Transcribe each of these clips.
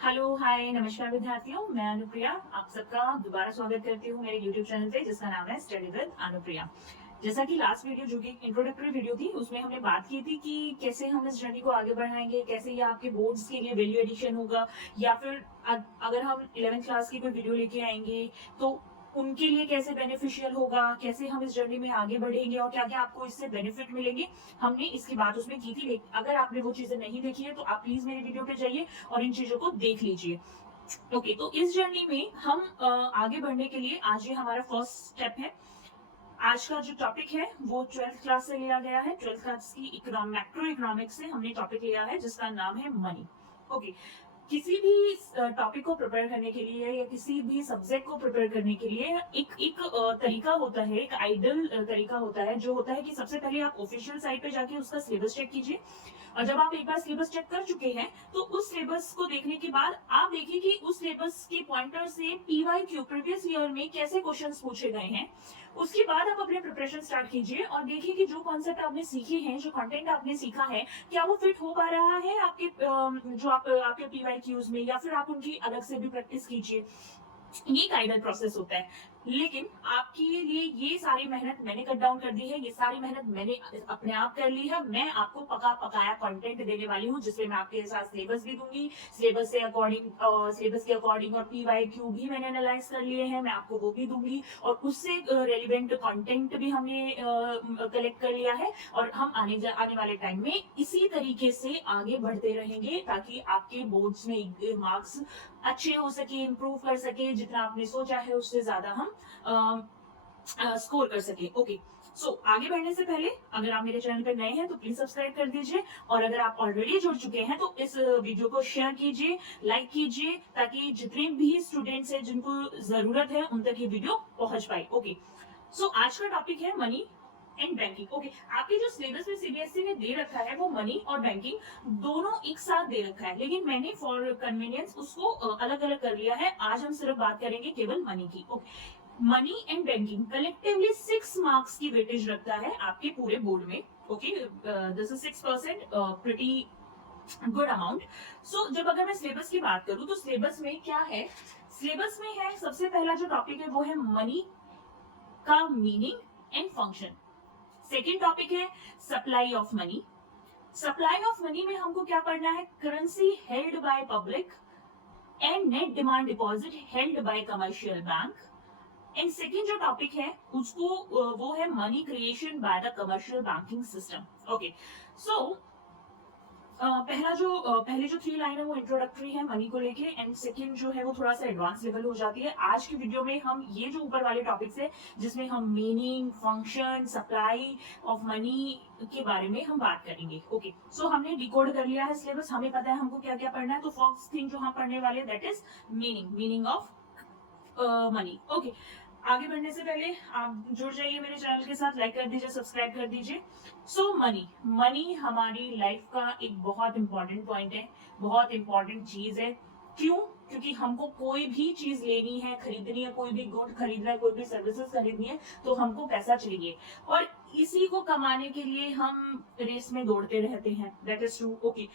Hello, हाय, नमस्कार विद्यार्थियों। मैं अनुप्रिया आप सबका दोबारा स्वागत करती हूँ मेरे YouTube चैनल पे जिसका नाम है स्टडी विद अनुप्रिया। जैसा कि लास्ट वीडियो जो कि इंट्रोडक्टरी वीडियो थी उसमें हमने बात की थी कि कैसे हम इस जर्नी को आगे बढ़ाएंगे, कैसे ये आपके बोर्ड्स के लिए वैल्यू एडिशन होगा या फिर अगर हम 11th क्लास की कोई वीडियो लेके आएंगे तो उनके लिए कैसे बेनिफिशियल होगा, कैसे हम इस जर्नी में आगे बढ़ेंगे और क्या क्या आपको इससे बेनिफिट मिलेंगे। हमने इसकी बात उसमें की थी, लेकिन अगर आपने वो चीजें नहीं देखी है तो आप प्लीज मेरे वीडियो पे जाइए और इन चीजों को देख लीजिए। ओके, तो इस जर्नी में हम आगे बढ़ने के लिए आज ये हमारा फर्स्ट स्टेप है। आज का जो टॉपिक है वो 12th क्लास से लिया गया है। 12th क्लास की मैक्रो इकोनॉमिक्स से हमने टॉपिक लिया है जिसका नाम है मनी। ओके, किसी भी टॉपिक को प्रिपेयर करने के लिए या किसी भी सब्जेक्ट को प्रिपेयर करने के लिए एक एक तरीका होता है, एक आइडल तरीका होता है, जो होता है कि सबसे पहले आप ऑफिशियल साइट पे जाके उसका सिलेबस चेक कीजिए। और जब आप एक बार सिलेबस चेक कर चुके हैं तो उस सिलेबस को देखने के बाद आप देखिए कि उस सिलेबस के पॉइंटर से पीवाईक्यू प्रीवियस ईयर में कैसे क्वेश्चंस पूछे गए हैं। उसके बाद आप अपने प्रिपरेशन स्टार्ट कीजिए और देखिए कि जो कॉन्सेप्ट आपने सीखे हैं, जो कंटेंट आपने सीखा है, क्या वो फिट हो पा रहा है आपके जो आपके पीवाईक्यूज में, या फिर आप उनकी अलग से भी प्रैक्टिस कीजिए। ये गाइडल प्रोसेस होता है। लेकिन आपके लिए ये सारी मेहनत मैंने कट डाउन कर दी है, ये सारी मेहनत मैंने अपने आप कर ली है। मैं आपको पका पकाया कंटेंट देने वाली हूँ जिसमें मैं आपके साथ सिलेबस भी दूंगी, सिलेबस के अकॉर्डिंग और पीवाईक्यू भी मैंने एनालाइज कर लिए हैं, मैं आपको वो भी दूंगी और उससे रेलिवेंट कंटेंट भी हमने कलेक्ट कर लिया है। और हम आने वाले टाइम में इसी तरीके से आगे बढ़ते रहेंगे ताकि आपके बोर्ड्स में मार्क्स अच्छे हो सके, इंप्रूव कर सके, जितना आपने सोचा है उससे ज्यादा हम स्कोर कर सके। ओके, सो आगे बढ़ने से पहले अगर आप मेरे चैनल पर नए हैं तो प्लीज सब्सक्राइब कर दीजिए और अगर आप ऑलरेडी जुड़ चुके हैं तो इस वीडियो को शेयर कीजिए, लाइक कीजिए, ताकि जितने भी स्टूडेंट्स हैं जिनको जरूरत है उन तक ये वीडियो पहुंच पाए। ओके, सो आज का टॉपिक है मनी एंड बैंकिंग। ओके, आपके जो सिलेबस में सीबीएसई ने दे रखा है वो मनी और बैंकिंग दोनों एक साथ दे रखा है, लेकिन मैंने फॉर कन्वीनियंस उसको अलग अलग कर लिया है। आज हम सिर्फ बात करेंगे केवल मनी की। Okay, money and banking collectively 6 marks की वेटेज रखता है आपके पूरे बोर्ड में। Okay, this is 6%, pretty good amount. So जब अगर मैं सिलेबस की बात करूं तो सिलेबस में क्या है, सिलेबस में है सबसे पहला जो टॉपिक है वो है मनी का meaning and function. Second topic है supply of money. Supply of money में हमको क्या पढ़ना है, currency held by public and net demand deposit held by commercial bank. And second जो टॉपिक है उसको वो है money creation by the commercial banking system. Okay, so पहले जो 3 लाइन है वो इंट्रोडक्टरी है मनी को लेके, एंड सेकंड जो है वो थोड़ा सा एडवांस लेवल हो जाती है। आज की वीडियो में हम ये जो ऊपर वाले टॉपिक्स है जिसमें हम meaning, function, supply of money के बारे में हम बात करेंगे। ओके, सो हमने डिकोड कर लिया है सिलेबस, हमें पता है हमको क्या क्या पढ़ना है। तो फर्स्ट थिंग जो हम पढ़ने वाले that is meaning of money. Okay, आगे बढ़ने से पहले आप जुड़ जाइए मेरे चैनल के साथ, लाइक कर दीजिए, सब्सक्राइब कर दीजिए। सो मनी हमारी लाइफ का एक बहुत इंपॉर्टेंट पॉइंट है, बहुत इंपॉर्टेंट चीज है। क्यों? क्योंकि हमको कोई भी चीज लेनी है, खरीदनी है, कोई भी गुड खरीदना है, कोई भी सर्विसेज खरीदनी है तो हमको पैसा चाहिए और इसी को कमाने के लिए हम रेस में दौड़ते रहते हैं। That is true. ओके,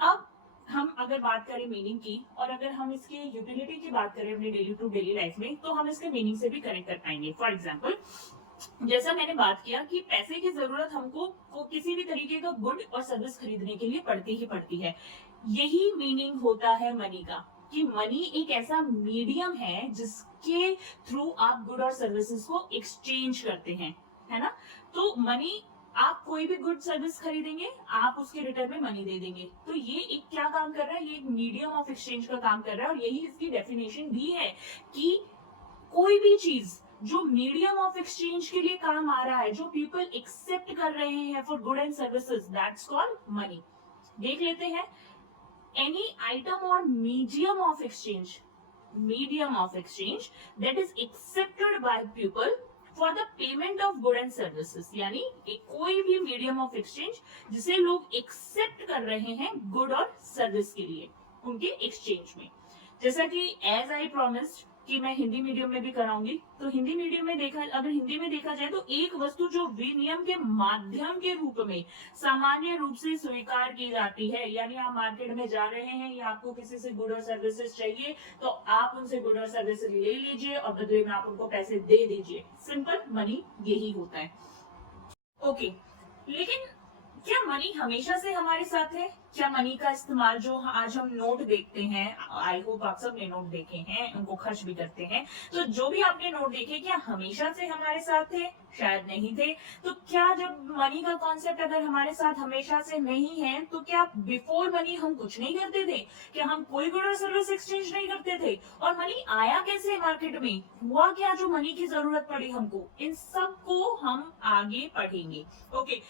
अब हम अगर बात करें मीनिंग की और अगर हम इसके यूटिलिटी की बात करें अपनी डेली टू डेली लाइफ में तो हम इसके मीनिंग से भी कनेक्ट कर पाएंगे। फॉर एग्जाम्पल, जैसा मैंने बात किया कि पैसे की जरूरत हमको किसी भी तरीके का गुड और सर्विस खरीदने के लिए पड़ती ही पड़ती है। यही मीनिंग होता है मनी का, कि मनी एक ऐसा मीडियम है जिसके थ्रू आप गुड और सर्विसेज को एक्सचेंज करते हैं, है ना। तो मनी, आप कोई भी गुड सर्विस खरीदेंगे आप उसके रिटर्न में मनी दे देंगे, तो ये एक क्या काम कर रहा है, ये एक मीडियम ऑफ एक्सचेंज का काम कर रहा है। और यही इसकी डेफिनेशन भी है कि कोई भी चीज जो मीडियम ऑफ एक्सचेंज के लिए काम आ रहा है, जो पीपल एक्सेप्ट कर रहे हैं for good and services, that's called money. देख लेते हैं, एनी आइटम और medium of exchange that is accepted by people for the payment of good and services, यानी कोई भी मीडियम ऑफ एक्सचेंज जिसे लोग एक्सेप्ट कर रहे हैं गुड और सर्विस के लिए, उनके एक्सचेंज में। जैसा कि एज आई प्रोमिस्ड कि मैं हिंदी मीडियम में भी कराऊंगी, तो हिंदी मीडियम में अगर हिंदी में देखा जाए तो एक वस्तु जो विनिमय के माध्यम के रूप में सामान्य रूप से स्वीकार की जाती है, यानी आप मार्केट में जा रहे हैं या आपको किसी से गुड और सर्विसेज चाहिए, तो आप उनसे गुड और सर्विसेज ले लीजिए और बदले में आप उनको पैसे दे दीजिए। सिंपल मनी यही होता है। ओके, लेकिन क्या मनी हमेशा से हमारे साथ है? क्या मनी का इस्तेमाल जो आज हम नोट देखते हैं, आई होप आप सब ने नोट देखे हैं, उनको खर्च भी करते हैं, तो जो भी आपने नोट देखे क्या हमेशा से हमारे साथ थे? शायद नहीं थे। तो क्या जब मनी का कॉन्सेप्ट अगर हमारे साथ हमेशा से नहीं है, तो क्या बिफोर मनी हम कुछ नहीं करते थे? क्या हम कोई गुड और सर्विस एक्सचेंज नहीं करते थे? और मनी आया कैसे मार्केट में? हुआ क्या जो मनी की जरूरत पड़ी हमको? इन सब को हम आगे पढ़ेंगे। ओके,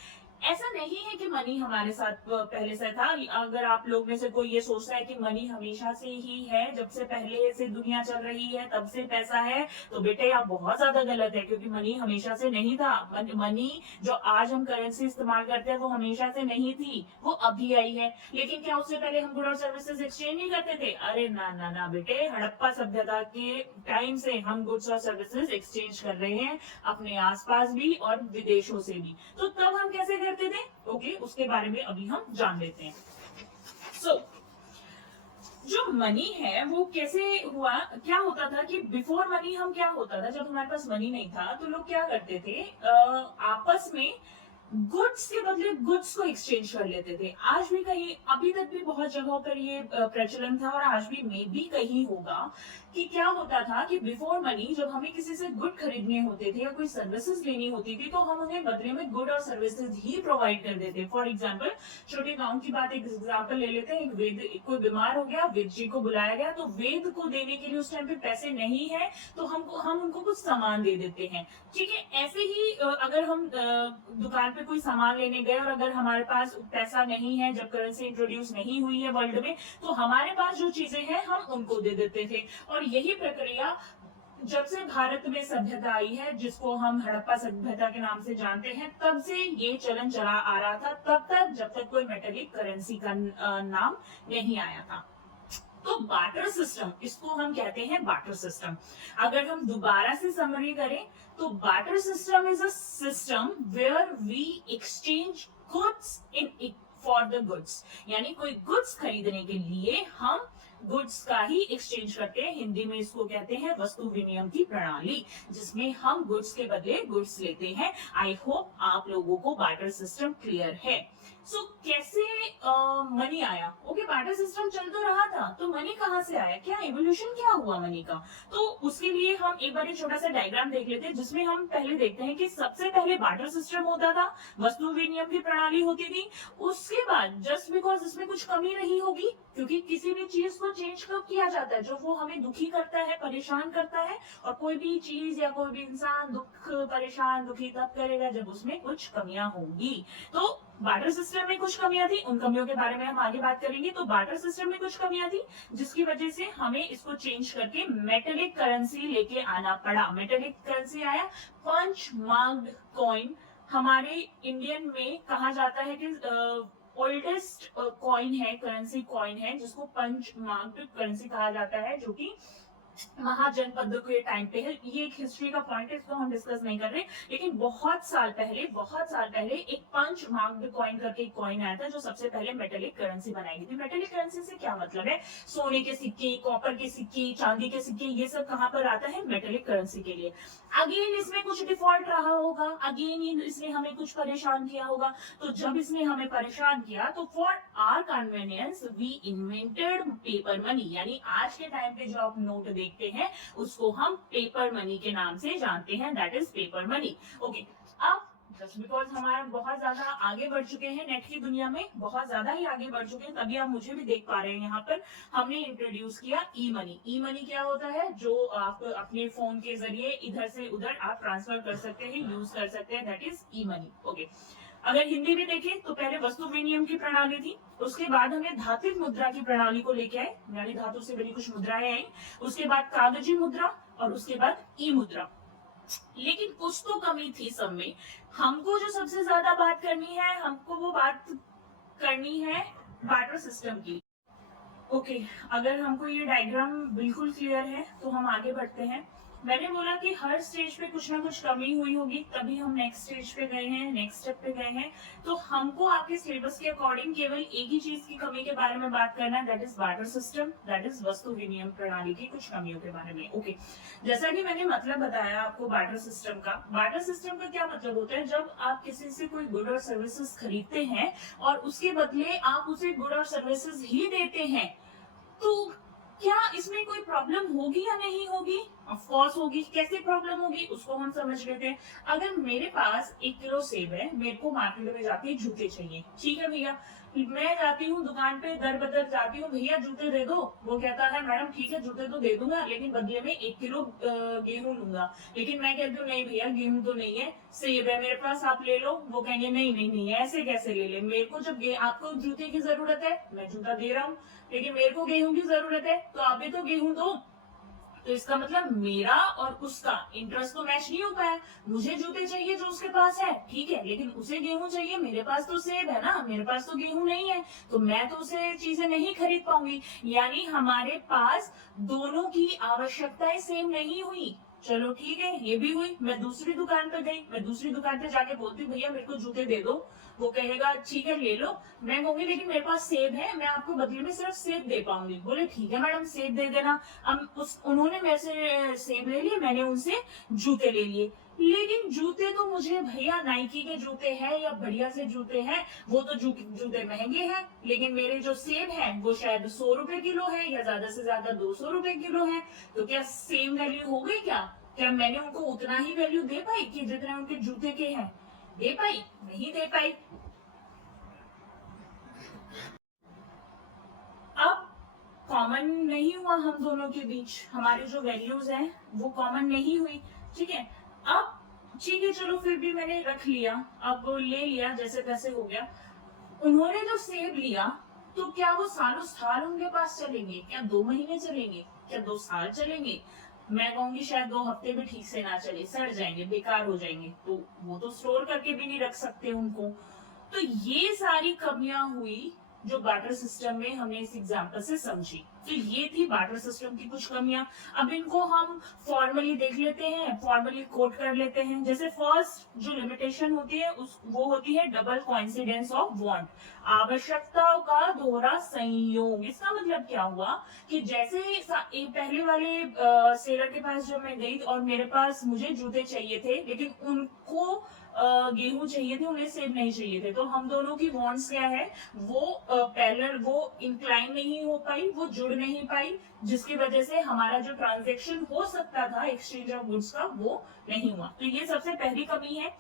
ऐसा नहीं है कि मनी हमारे साथ पहले से था। अगर आप लोग में से कोई ये सोचता है कि मनी हमेशा से ही है, जब से पहले से दुनिया चल रही है तब से पैसा है, तो बेटे आप बहुत ज्यादा गलत है, क्योंकि मनी हमेशा से नहीं था। मनी जो आज हम करेंसी इस्तेमाल करते हैं वो हमेशा से नहीं थी, वो अभी आई है। लेकिन क्या उससे पहले हम गुड और सर्विसेज एक्सचेंज नहीं करते थे? अरे ना ना ना बेटे, हड़प्पा सभ्यता के टाइम से हम गुड्स और सर्विसेज एक्सचेंज कर रहे हैं, अपने आसपास भी और विदेशों से भी। तो तब हम कैसे करते थे? ओके, उसके बारे में अभी हम जान लेते हैं। सो जो मनी है वो कैसे हुआ, क्या होता था कि बिफोर मनी हम क्या होता था, जब हमारे पास मनी नहीं था तो लोग क्या करते थे, आपस में गुड्स के बदले गुड्स को एक्सचेंज कर लेते थे। आज भी कहीं, अभी तक भी बहुत जगहों पर ये प्रचलन था और आज भी मे भी कहीं होगा, कि क्या होता था कि बिफोर मनी जब हमें किसी से गुड खरीदने होते थे या कोई सर्विसेज लेनी होती थी, तो हम उन्हें बदले में गुड और सर्विसेज ही प्रोवाइड कर देते। फॉर एग्जाम्पल, छोटे गांव की बात एक एग्जाम्पल ले लेते हैं। एक वेद, कोई बीमार हो गया, वेद जी को बुलाया गया, तो वेद को देने के लिए उस टाइम पे पैसे नहीं है, तो हम उनको कुछ सामान दे देते हैं। ठीक है, ऐसे ही अगर हम दुकान पे कोई सामान लेने गए और अगर हमारे पास पैसा नहीं है, जब करेंसी इंट्रोड्यूस नहीं हुई है वर्ल्ड में, तो हमारे पास जो चीजें हैं हम उनको दे देते थे। और यही प्रक्रिया जब से भारत में सभ्यता आई है, जिसको हम हड़प्पा सभ्यता के नाम से जानते हैं, तब से ये चलन चला आ रहा था, तब तक जब तक कोई मेटेलिक करेंसी का नाम नहीं आया था। तो बार्टर सिस्टम, इसको हम कहते हैं बार्टर सिस्टम। अगर हम दोबारा से समरी करें तो barter system is a system where we exchange goods in for the goods, यानी कोई गुड्स खरीदने के लिए हम गुड्स का ही एक्सचेंज करते हैं। हिंदी में इसको कहते हैं वस्तु विनिमय की प्रणाली, जिसमें हम गुड्स के बदले गुड्स लेते हैं। आई होप आप लोगों को बार्टर सिस्टम क्लियर है। सो कैसे मनी आया? ओके, बार्टर सिस्टम चल तो रहा था, तो मनी कहाँ से आया? क्या एवोल्यूशन क्या हुआ मनी का? तो उसके लिए हम एक बार एक छोटा सा डायग्राम देख लेते हैं, जिसमें हम पहले देखते हैं कि सबसे पहले बार्टर सिस्टम होता था, वस्तु विनिमय की प्रणाली होती थी। उसके बाद जस्ट बिकॉज इसमें कुछ कमी रही होगी, क्योंकि किसी भी चीज को चेंज कब किया जाता है? जो वो हमें दुखी करता है, परेशान करता है, और कोई भी चीज या कोई भी इंसान परेशान दुखी तब करेगा जब उसमें कुछ कमियां होंगी। तो बार्टर सिस्टम में कुछ कमियां थी, उन कमियों के बारे में हम आगे बात करेंगे। तो बार्टर सिस्टम में कुछ कमियां थी, जिसकी वजह से हमें इसको चेंज करके मेटेलिक करेंसी लेके आना पड़ा। मेटेलिक करेंसी आया, पंच मार्क्ड कॉइन। हमारे इंडियन में कहा जाता है कि ओल्डेस्ट कॉइन है, करेंसी कॉइन है, जिसको पंच मार्क्ड करेंसी कहा जाता है, जो कि महाजनपद के टाइम पे है। ये एक हिस्ट्री का पॉइंट है, इसको हम डिस्कस नहीं कर रहे, लेकिन बहुत साल पहले एक पंच मार्क्ड कॉइन करके एक कॉइन आया था, जो सबसे पहले मेटेलिक करेंसी बनाई गई थी। मेटेलिक करेंसी से क्या मतलब है? सोने के सिक्के, कॉपर के सिक्के, चांदी के सिक्के, ये सब कहाँ पर आता है? मेटेलिक करेंसी के लिए। अगेन इसमें कुछ डिफॉल्ट रहा होगा, अगेन इसने हमें कुछ परेशान किया होगा। तो जब इसने हमें परेशान किया, तो for our convenience we invented paper money, यानी आज के टाइम पे जो आप नोट देखते हैं उसको हम पेपर मनी के नाम से जानते हैं, that is paper money. Okay, अब जस्ट बिकॉज हमारे बहुत ज्यादा आगे बढ़ चुके हैं, नेट की दुनिया में बहुत ज्यादा ही आगे बढ़ चुके हैं, तभी आप मुझे भी देख पा रहे हैं। यहाँ पर हमने इंट्रोड्यूस किया ई मनी। ई मनी क्या होता है? जो आप अपने फोन के जरिए इधर से उधर आप ट्रांसफर कर सकते हैं, यूज कर सकते हैं, that is E money. Okay, अगर हिंदी में देखें तो पहले वस्तु विनिमय की प्रणाली थी, उसके बाद हमें धात्विक मुद्रा की प्रणाली को लेके आए, यानी धातु से बनी कुछ मुद्राएं आई, उसके बाद कागजी मुद्रा, और उसके बाद ई मुद्रा। लेकिन कुछ तो कमी थी सब में। हमको जो सबसे ज्यादा बात करनी है, हमको वो बात करनी है बार्टर सिस्टम की। ओके, अगर हमको ये डायग्राम बिल्कुल क्लियर है तो हम आगे बढ़ते हैं। मैंने बोला कि हर स्टेज पे कुछ ना कुछ कमी हुई होगी, तभी हम नेक्स्ट स्टेज पे गए हैं, नेक्स्ट स्टेप पे गए हैं। तो हमको आपके सिलेबस के अकॉर्डिंग केवल एक ही चीज की कमी के बारे में बात करना है, that is barter system, that is वस्तु विनिमय प्रणाली की कुछ कमियों के बारे में। ओके, जैसा कि मैंने मतलब बताया आपको बार्टर सिस्टम का। बार्टर सिस्टम का क्या मतलब होता है? जब आप किसी से कोई गुड और सर्विसेज खरीदते हैं और उसके बदले आप उसे गुड और सर्विसेज ही देते हैं, तो क्या इसमें कोई प्रॉब्लम होगी या नहीं होगी? ऑफ कोर्स होगी। कैसे प्रॉब्लम होगी उसको हम समझ लेते हैं। अगर मेरे पास 1 किलो सेब है, मेरे को मार्केट में जाके जूते चाहिए, ठीक है भैया, मैं जाती हूँ दुकान पे, दर बदर जाती हूँ, भैया जूते दे दो। वो कहता है मैडम ठीक है जूते तो दे दूंगा, लेकिन बदले में 1 किलो गेहूं लूंगा। लेकिन मैं कहती हूँ नहीं भैया गेहूं तो नहीं है, सेब है मेरे पास, आप ले लो। वो कहेंगे नहीं नहीं नहीं ऐसे कैसे ले ले, मेरे को जब आपको जूते की जरूरत है मैं जूता दे रहा हूँ, लेकिन मेरे को गेहूं की जरूरत है तो आप भी तो गेहूं दो। तो इसका मतलब मेरा और उसका इंटरेस्ट तो मैच नहीं हो पाया। मुझे जूते चाहिए जो उसके पास है, ठीक है, लेकिन उसे गेहूं चाहिए, मेरे पास तो सेब है ना, मेरे पास तो गेहूं नहीं है, तो मैं तो उसे चीजें नहीं खरीद पाऊंगी। यानी हमारे पास दोनों की आवश्यकताएं सेम नहीं हुई। चलो ठीक है, ये भी हुई। मैं दूसरी दुकान पे गई, मैं दूसरी दुकान पे जाके बोलती हूँ भैया मेरे को जूते दे दो। वो कहेगा ठीक है ले लो। मैं कहूंगी लेकिन मेरे पास सेब है, मैं आपको बदले में सिर्फ सेब दे पाऊंगी। बोले ठीक है मैडम सेब दे देना। उन्होंने मेरे से सेब ले लिए, मैंने उनसे जूते ले लिए। लेकिन जूते तो मुझे भैया नाइकी के जूते हैं या बढ़िया से जूते हैं, वो तो जूते महंगे हैं, लेकिन मेरे जो सेब हैं वो शायद 100 रुपए किलो है या ज्यादा से ज्यादा 200 रुपए किलो है। तो क्या सेम वैल्यू हो गई? क्या मैंने उनको उतना ही वैल्यू दे पाई कि जितने उनके जूते के हैं? दे पाई? नहीं दे पाई। अब कॉमन नहीं हुआ हम दोनों के बीच, हमारी जो वैल्यूज हैं वो कॉमन नहीं हुई, ठीक है। अब ठीक है चलो फिर भी मैंने रख लिया, अब ले लिया, जैसे तैसे हो गया। उन्होंने जो सेब लिया, तो क्या वो सालों साल उनके पास चलेंगे? क्या 2 महीने चलेंगे? क्या 2 साल चलेंगे? मैं कहूंगी शायद 2 हफ्ते भी ठीक से ना चले, सड़ जाएंगे, बेकार हो जाएंगे। तो वो तो स्टोर करके भी नहीं रख सकते उनको। तो ये सारी कमियां हुई जो बार्टर सिस्टम में हमने इस एग्जाम्पल से समझी। तो ये थी बार्टर सिस्टम की कुछ कमियां। अब इनको हम फॉर्मली देख लेते हैं, फॉर्मली कोट कर लेते हैं। जैसे फर्स्ट जो लिमिटेशन होती है वो होती है डबल कोइंसिडेंस ऑफ वांट, आवश्यकताओं का दोहरा संयोग। इसका मतलब क्या हुआ कि जैसे पहले वाले सेलर के पास जब मैं गई और मेरे पास मुझे जूते चाहिए थे, लेकिन उनको गेहूं चाहिए थे, उन्हें सेब नहीं चाहिए थे। तो हम दोनों की वॉन्ट्स क्या है, वो पैरेलल, वो इंक्लाइन नहीं हो पाई, वो जुड़ नहीं पाई, जिसकी वजह से हमारा जो ट्रांजेक्शन हो सकता था एक्सचेंज ऑफ गुड्स का वो नहीं हुआ। तो ये सबसे पहली कमी है।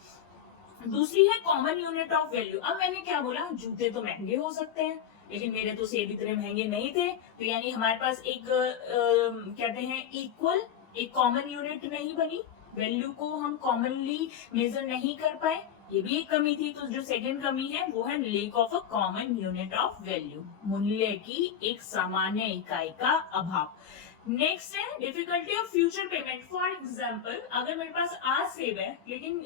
दूसरी है कॉमन यूनिट ऑफ वैल्यू। अब मैंने क्या बोला, जूते तो महंगे हो सकते हैं, लेकिन मेरे तो सेब इतने महंगे नहीं थे। तो यानी हमारे पास एक कहते हैं इक्वल, एक कॉमन यूनिट नहीं बनी, वैल्यू को हम कॉमनली मेजर नहीं कर पाए, ये भी एक कमी थी। तो जो सेकंड कमी है वो है lake of a common unit of value, मूल्य की एक सामान्य इकाई का अभाव। नेक्स्ट है difficulty of future payment. For example अगर मेरे पास आज सेब है, लेकिन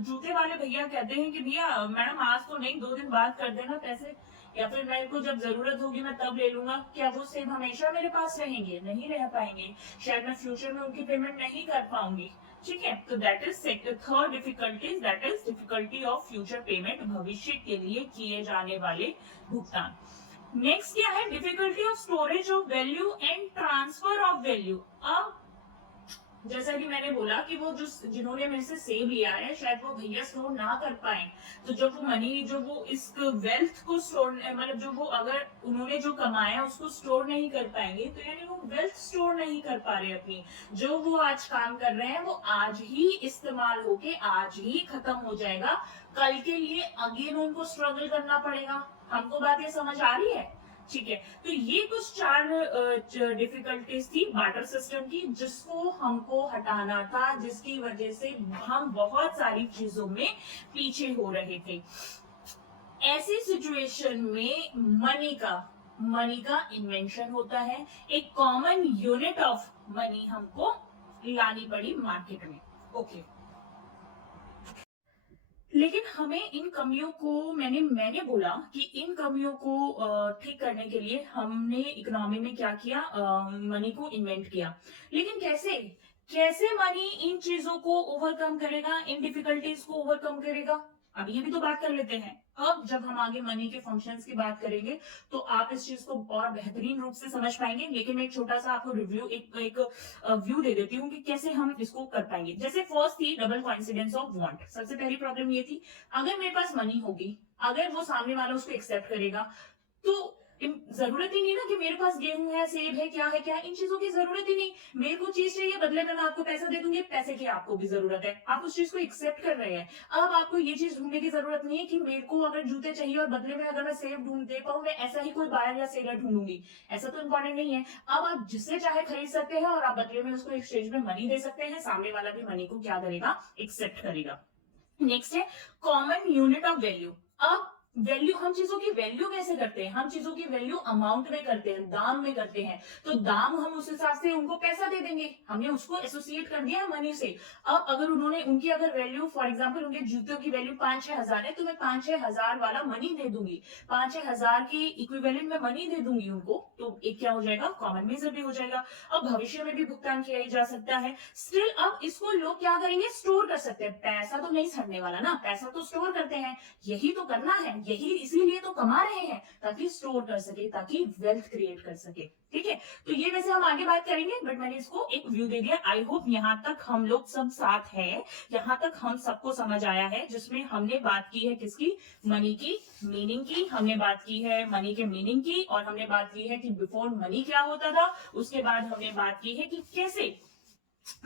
जूते वाले भैया कहते हैं कि भैया मैडम आज तो नहीं, 2 दिन बाद कर देना पैसे, या फिर मेरे को जब जरूरत होगी मैं तब ले लूंगा। क्या वो सेब हमेशा मेरे पास रहेंगे? नहीं रह पाएंगे, शायद मैं फ्यूचर में उनकी पेमेंट नहीं कर पाऊंगी, ठीक है। तो that is third difficulty, that is difficulty of future payment, भविष्य के लिए किए जाने वाले भुगतान। नेक्स्ट क्या है, difficulty of storage of value and transfer of value. अब जैसा कि मैंने बोला कि वो जो जिन्होंने मेरे से सेव लिया है शायद वो भैया स्टोर ना कर पाए, तो जब वो मनी, जो वो इस वेल्थ को स्टोर, मतलब जो वो अगर उन्होंने जो कमाया उसको स्टोर नहीं कर पाएंगे, तो यानी वो वेल्थ स्टोर नहीं कर पा रहे अपनी। जो वो आज काम कर रहे हैं वो आज ही इस्तेमाल होके आज ही खत्म हो जाएगा, कल के लिए अगेन उनको स्ट्रगल करना पड़ेगा। हमको बात ये समझ आ रही है? ठीक है। तो ये कुछ 4 डिफिकल्टीज थी बार्टर सिस्टम की, जिसको हमको हटाना था, जिसकी वजह से हम बहुत सारी चीजों में पीछे हो रहे थे। ऐसी सिचुएशन में मनी का इन्वेंशन होता है, एक कॉमन यूनिट ऑफ मनी हमको लानी पड़ी मार्केट में। ओके, लेकिन हमें इन कमियों को मैंने बोला कि इन कमियों को ठीक करने के लिए हमने इकोनॉमी में क्या किया, मनी को इन्वेंट किया। लेकिन कैसे कैसे मनी इन चीजों को ओवरकम करेगा, इन डिफिकल्टीज को ओवरकम करेगा, अब ये भी तो बात कर लेते हैं। अब जब हम आगे मनी के फंक्शंस की बात करेंगे तो आप इस चीज को और बेहतरीन रूप से समझ पाएंगे। लेकिन मैं एक छोटा सा आपको रिव्यू एक व्यू दे देती हूँ कि कैसे हम इसको कर पाएंगे। जैसे फर्स्ट थी डबल कॉइंसिडेंस ऑफ वांट। सबसे पहली प्रॉब्लम ये थी, अगर मेरे पास मनी होगी, अगर वो सामने वाला उसको एक्सेप्ट करेगा, तो जरूरत ही नहीं ना कि मेरे पास गेहूं है, सेब है, क्या है, क्या है, इन चीजों की जरूरत ही नहीं। मेरे को चीज चाहिए, बदले में मैं आपको पैसा दे दूंगी, पैसे की आपको भी जरूरत है, आप उस चीज को एक्सेप्ट कर रहे हैं। अब आपको ये चीज ढूंढने की जरूरत नहीं है कि मेरे को अगर जूते चाहिए और बदले में अगर मैं सेब ढूंढ दे पाऊं, मैं ऐसा ही कोई बायर या सेलर ढूंढूंगी, ऐसा तो इंपॉर्टेंट नहीं है। अब आप जिससे चाहे खरीद सकते हैं और आप बदले में उसको एक्सचेंज में मनी दे सकते हैं, सामने वाला भी मनी को क्या करेगा, एक्सेप्ट करेगा। नेक्स्ट है कॉमन यूनिट ऑफ वैल्यू। अब वैल्यू, हम चीजों की वैल्यू कैसे करते हैं, हम चीजों की वैल्यू अमाउंट में करते हैं, दाम में करते हैं। तो दाम हम उस हिसाब से उनको पैसा दे देंगे, हमने उसको एसोसिएट कर दिया मनी से। अब अगर उन्होंने उनकी अगर वैल्यू, फॉर एग्जांपल उनके जूतों की वैल्यू 5-6 हजार है, तो मैं 5-6 हजार वाला मनी दे दूंगी, 5-6 हजार की इक्विवेलेंट में मनी दे दूंगी उनको। तो एक क्या हो जाएगा, कॉमन मेजर भी हो जाएगा। अब भविष्य में भी भुगतान किया जा सकता है। स्टिल अब इसको लोग क्या करेंगे, स्टोर कर सकते हैं। पैसा तो नहीं सड़ने वाला ना, पैसा तो स्टोर करते हैं, यही तो करना है, यही इसीलिए तो कमा रहे हैं, ताकि स्टोर कर सके, ताकि वेल्थ क्रिएट कर सके। ठीक है, तो ये वैसे हम आगे बात करेंगे, बट मैंने इसको एक व्यू दे दिया। आई होप यहाँ तक हम लोग सब साथ हैं, यहाँ तक हम सबको समझ आया है, जिसमें हमने बात की है किसकी, मनी की मीनिंग की, हमने बात की है मनी के मीनिंग की, और हमने बात की है कि बिफोर मनी क्या होता था। उसके बाद हमने बात की है कि कैसे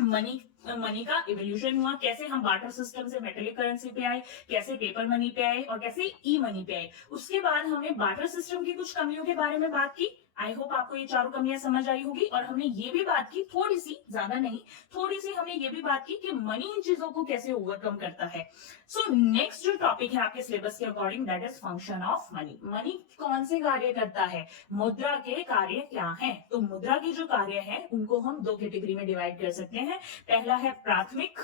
मनी का इवोल्यूशन हुआ, कैसे हम बार्टर सिस्टम से मेटेलिक करेंसी पे आए, कैसे पेपर मनी पे आए, और कैसे ई मनी पे आए। उसके बाद हमने बार्टर सिस्टम की कुछ कमियों के बारे में बात की। आई होप आपको ये चारों कमियां समझ आई होगी। और हमने ये भी बात की, थोड़ी सी, ज्यादा नहीं, थोड़ी सी हमने ये भी बात की कि मनी इन चीजों को कैसे ओवरकम करता है। सो नेक्स्ट जो टॉपिक है आपके सिलेबस के according, that is function of money. Money कौन से कार्य करता है, मुद्रा के कार्य क्या है। तो मुद्रा के जो कार्य है उनको हम दो कैटेगरी में डिवाइड कर सकते हैं। पहला है प्राथमिक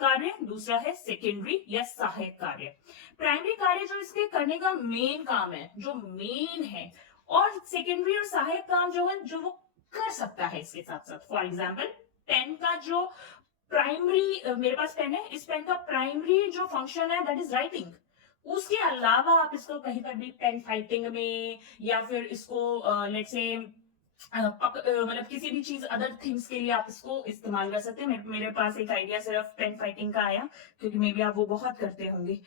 कार्य, दूसरा है सेकेंडरी या सहायक कार्य। प्राइमरी कार्य जो इसके करने का मेन काम है, जो मेन है, और सेकेंडरी और सहायक काम जो है, जो वो कर सकता है इसके साथ साथ। फॉर एग्जाम्पल पेन का जो प्राइमरी, मेरे पास पेन है, इस पेन का प्राइमरी जो फंक्शन है दैट इज राइटिंग। उसके अलावा आप इसको कहीं पर भी पेन फाइटिंग में, या फिर इसको लेट्स से मतलब किसी भी चीज, अदर थिंग्स के लिए आप इसको इस्तेमाल कर सकते हैं। मेरे पास एक आइडिया सिर्फ पेन फाइटिंग का आया, क्योंकि मे बी आप वो बहुत करते होंगे,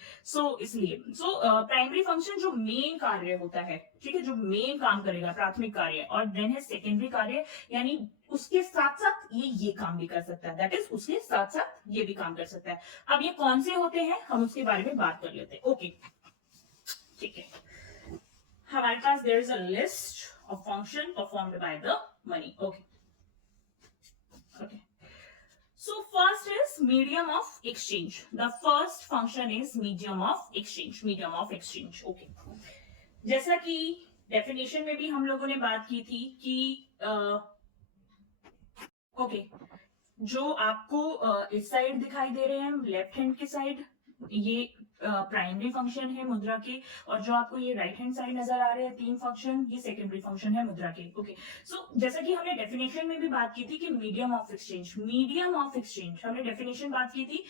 इसलिए प्राइमरी फंक्शन जो मेन कार्य होता है, ठीक है, जो मेन काम करेगा, प्राथमिक कार्य, और देन है सेकेंडरी कार्य, यानी उसके साथ साथ ये काम भी कर सकता है, दैट इज उसके साथ साथ ये भी काम कर सकता है। अब ये कौन से होते हैं, हम उसके बारे में बात कर लेते हैं। ओके, ठीक है, हमारे पास there is a list of function performed by the money. Okay. So first is medium of exchange. The first function is medium of exchange. Medium of exchange. Okay. जैसा कि डेफिनेशन में भी हम लोगों ने बात की थी कि ओके, जो आपको इस साइड दिखाई दे रहे हैं, लेफ्ट हैंड की साइड, ये प्राइमरी फंक्शन है मुद्रा के, और जो आपको ये राइट हैंड साइड नजर आ रहे हैं, तीन फंक्शन, ये सेकेंडरी फंक्शन है मुद्रा के। ओके, जैसा कि हमने डेफिनेशन में भी बात की थी कि medium of exchange, medium of exchange, हमने डेफिनेशन बात की थी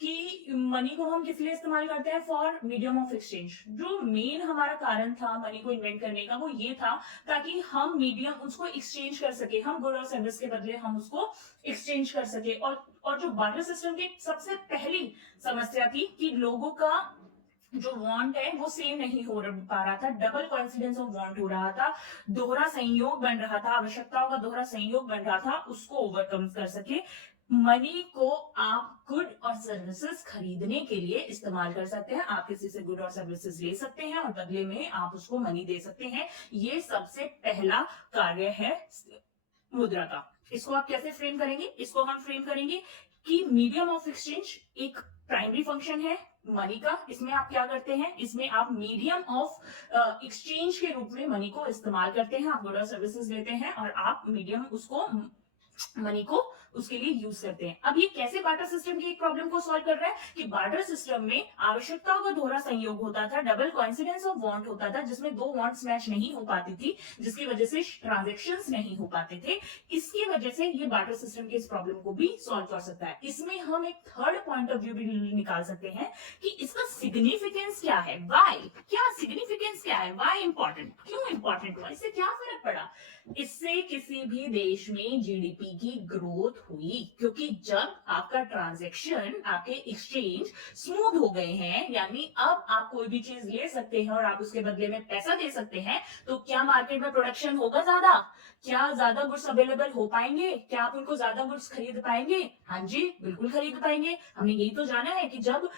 कि मनी को हम किस लिए इस्तेमाल करते हैं, फॉर मीडियम ऑफ एक्सचेंज। जो मेन हमारा कारण था मनी को इन्वेंट करने का, वो ये था ताकि हम मीडियम उसको एक्सचेंज कर सके, हम गुड और सर्विस के बदले हम उसको एक्सचेंज कर सके। और जो बार्टर सिस्टम की सबसे पहली समस्या थी कि लोगों का जो वांट है वो सेम नहीं हो पा रहा था, डबल कोइंसिडेंस ऑफ वांट हो रहा था, दोहरा संयोग बन रहा था, आवश्यकताओं का दोहरा संयोग बन रहा था। उसको ओवरकम कर सके, मनी को आप गुड और सर्विसेज खरीदने के लिए इस्तेमाल कर सकते हैं। आप किसी से गुड और सर्विसेज ले सकते हैं और बदले में आप उसको मनी दे सकते हैं। ये सबसे पहला कार्य है मुद्रा का। इसको आप कैसे फ्रेम करेंगे, इसको हम फ्रेम करेंगे कि मीडियम ऑफ एक्सचेंज एक प्राइमरी फंक्शन है मनी का। इसमें आप क्या करते हैं, इसमें आप मीडियम ऑफ एक्सचेंज के रूप में मनी को इस्तेमाल करते हैं। आप गुड और सर्विसेज लेते हैं और आप मीडियम उसको मनी को उसके लिए यूज करते हैं। अब ये कैसे बार्टर सिस्टम की एक प्रॉब्लम को सॉल्व कर रहा है कि बार्टर सिस्टम में आवश्यकताओं का दोहरा संयोग होता था, डबल कोइंसिडेंस ऑफ वांट होता था, जिसमें दो वांट्स मैच नहीं हो पाती थी, जिसकी वजह से ट्रांजैक्शंस नहीं हो पाते थे। इसकी वजह से ये बार्टर सिस्टम की इस प्रॉब्लम को भी सॉल्व कर सकता है। इसमें हम एक थर्ड पॉइंट ऑफ व्यू भी निकाल सकते हैं कि इसका सिग्निफिकेंस क्या है, वाई, क्या सिग्निफिकेंस क्या है, वाई इंपॉर्टेंट, क्यों इंपॉर्टेंट हुआ, इससे क्या फर्क पड़ा। इससे किसी भी देश में जीडीपी की ग्रोथ हुई, क्योंकि जब आपका ट्रांजैक्शन, आपके एक्सचेंज स्मूथ हो गए हैं, यानी अब आप कोई भी चीज ले सकते हैं और आप उसके बदले में पैसा दे सकते हैं, तो क्या मार्केट में प्रोडक्शन होगा ज्यादा, क्या ज्यादा गुड्स अवेलेबल हो पाएंगे, क्या आप उनको ज्यादा गुड्स खरीद पाएंगे। हाँ जी, बिल्कुल खरीद पाएंगे। हमने यही तो जाना है कि जब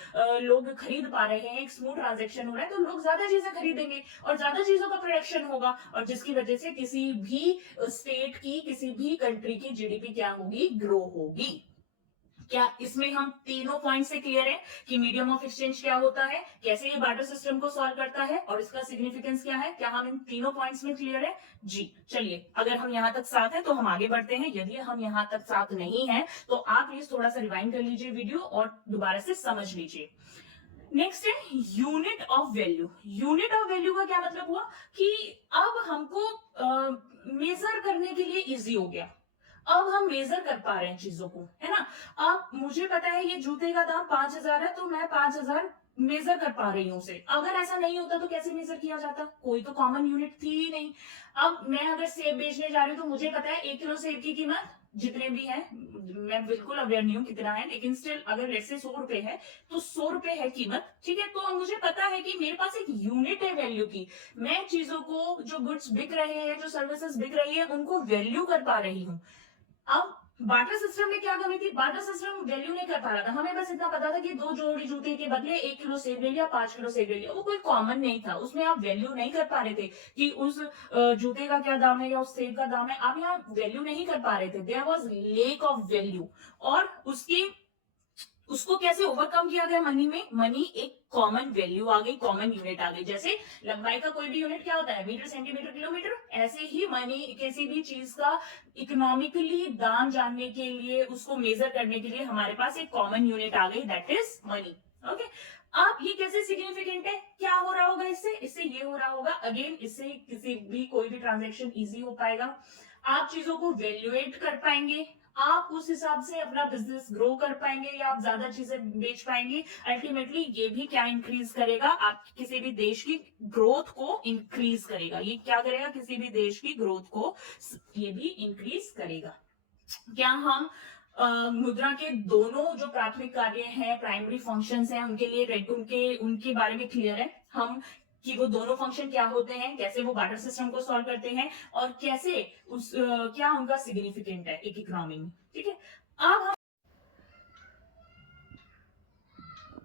लोग खरीद पा रहे हैं, एक स्मूथ ट्रांजैक्शन हो रहा है, तो लोग ज्यादा चीजें खरीदेंगे और ज्यादा चीजों का प्रोडक्शन होगा, और जिसकी वजह से किसी भी स्टेट की, किसी भी कंट्री की जीडीपी क्या होगी, ग्रो होगी। क्या इसमें हम तीनों पॉइंट से क्लियर है कि मीडियम ऑफ एक्सचेंज क्या होता है, कैसे ये बार्टर सिस्टम को सॉल्व करता है और इसका सिग्निफिकेंस क्या है? क्या हम इन तीनों पॉइंट्स में क्लियर है? जी, चलिए, अगर हम यहां तक साथ हैं तो हम आगे बढ़ते हैं। यदि हम यहां तक साथ नहीं है तो आप प्लीज थोड़ा सा रिवाइंड कर लीजिए वीडियो और दोबारा से समझ लीजिए। नेक्स्ट है unit of value. Unit of value का क्या मतलब हुआ कि अब हमको मेजर करने के लिए इजी हो गया, अब हम मेजर कर पा रहे हैं चीजों को, है ना। अब मुझे पता है ये जूते का दाम 5,000 है, तो मैं 5,000 मेजर कर पा रही हूं उसे। अगर ऐसा नहीं होता तो कैसे मेजर किया जाता, कोई तो कॉमन यूनिट थी ही नहीं। अब मैं अगर सेब बेचने जा रही हूँ तो मुझे पता है 1 किलो सेब की कीमत जितने भी है, मैं बिल्कुल अवेयर नहीं हूँ कितना है, लेकिन स्टिल अगर जैसे 100 रुपए है तो 100 रुपए है कीमत, ठीक है। तो मुझे पता है कि मेरे पास एक यूनिट है वैल्यू की। मैं चीजों को, जो गुड्स बिक रहे हैं, जो सर्विसेज बिक रही है, उनको वैल्यू कर पा रही हूँ। अब बार्टर सिस्टम में क्या कमी थी, बार्टर सिस्टम वैल्यू नहीं कर पा रहा था। हमें बस इतना पता था कि 2 जोड़ी जूते के बदले 1 किलो सेब ले लिया, 5 किलो सेब ले लिया, वो कोई कॉमन नहीं था, उसमें आप वैल्यू नहीं कर पा रहे थे कि उस जूते का क्या दाम है या उस सेब का दाम है, आप यहाँ वैल्यू नहीं कर पा रहे थे। There was lack of value. और उसको कैसे ओवरकम किया गया मनी में, मनी एक कॉमन वैल्यू आ गई, कॉमन यूनिट आ गई। जैसे लंबाई का कोई भी यूनिट क्या होता है, मीटर, सेंटीमीटर, किलोमीटर, ऐसे ही मनी किसी भी चीज का इकोनॉमिकली दाम जानने के लिए, उसको मेजर करने के लिए हमारे पास एक कॉमन यूनिट आ गई, दैट इज मनी। ओके, अब ये कैसे सिग्निफिकेंट है, क्या हो रहा होगा इससे, इससे ये हो रहा होगा, अगेन इससे किसी भी कोई भी ट्रांजेक्शन इजी हो पाएगा, आप चीजों को वैल्यूएट कर पाएंगे, आप उस हिसाब से अपना बिजनेस ग्रो कर पाएंगे या आप ज्यादा चीजें बेच पाएंगे। अल्टीमेटली ये भी क्या इंक्रीज करेगा, आप किसी भी देश की ग्रोथ को इंक्रीज करेगा। ये क्या करेगा, किसी भी देश की ग्रोथ को ये भी इंक्रीज करेगा। क्या हम मुद्रा के दोनों जो प्राथमिक कार्य हैं, प्राइमरी फंक्शंस हैं, उनके लिए उनके बारे में क्लियर है हम कि वो दोनों फंक्शन क्या होते हैं, कैसे वो बार्टर सिस्टम को सॉल्व करते हैं और कैसे क्या उनका सिग्निफिकेंट है एक इकोनॉमी में, ठीक है। अब हम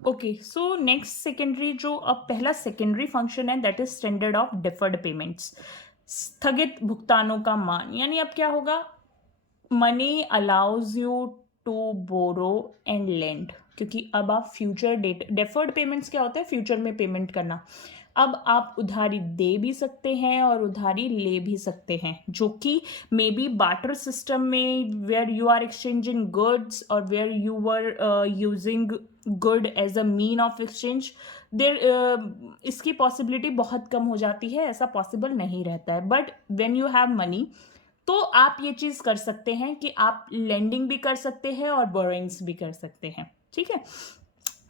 ओके, सो नेक्स्ट सेकेंडरी, जो अब पहला सेकेंडरी फंक्शन है, that is standard of deferred payments, स्थगित भुगतानों का मान। यानी अब क्या होगा, money allows you to borrow and lend, क्योंकि अब आप फ्यूचर डेट, डेफर्ड पेमेंट्स क्या होता है, फ्यूचर में पेमेंट करना। अब आप उधारी दे भी सकते हैं और उधारी ले भी सकते हैं, जो कि मे बी बार्टर सिस्टम में where you are exchanging goods और where you were using good as a mean of exchange, there इसकी पॉसिबिलिटी बहुत कम हो जाती है, ऐसा पॉसिबल नहीं रहता है। But when you have money तो आप ये चीज कर सकते हैं कि आप लेंडिंग भी कर सकते हैं और बोरोइंग्स भी कर सकते हैं, ठीक है।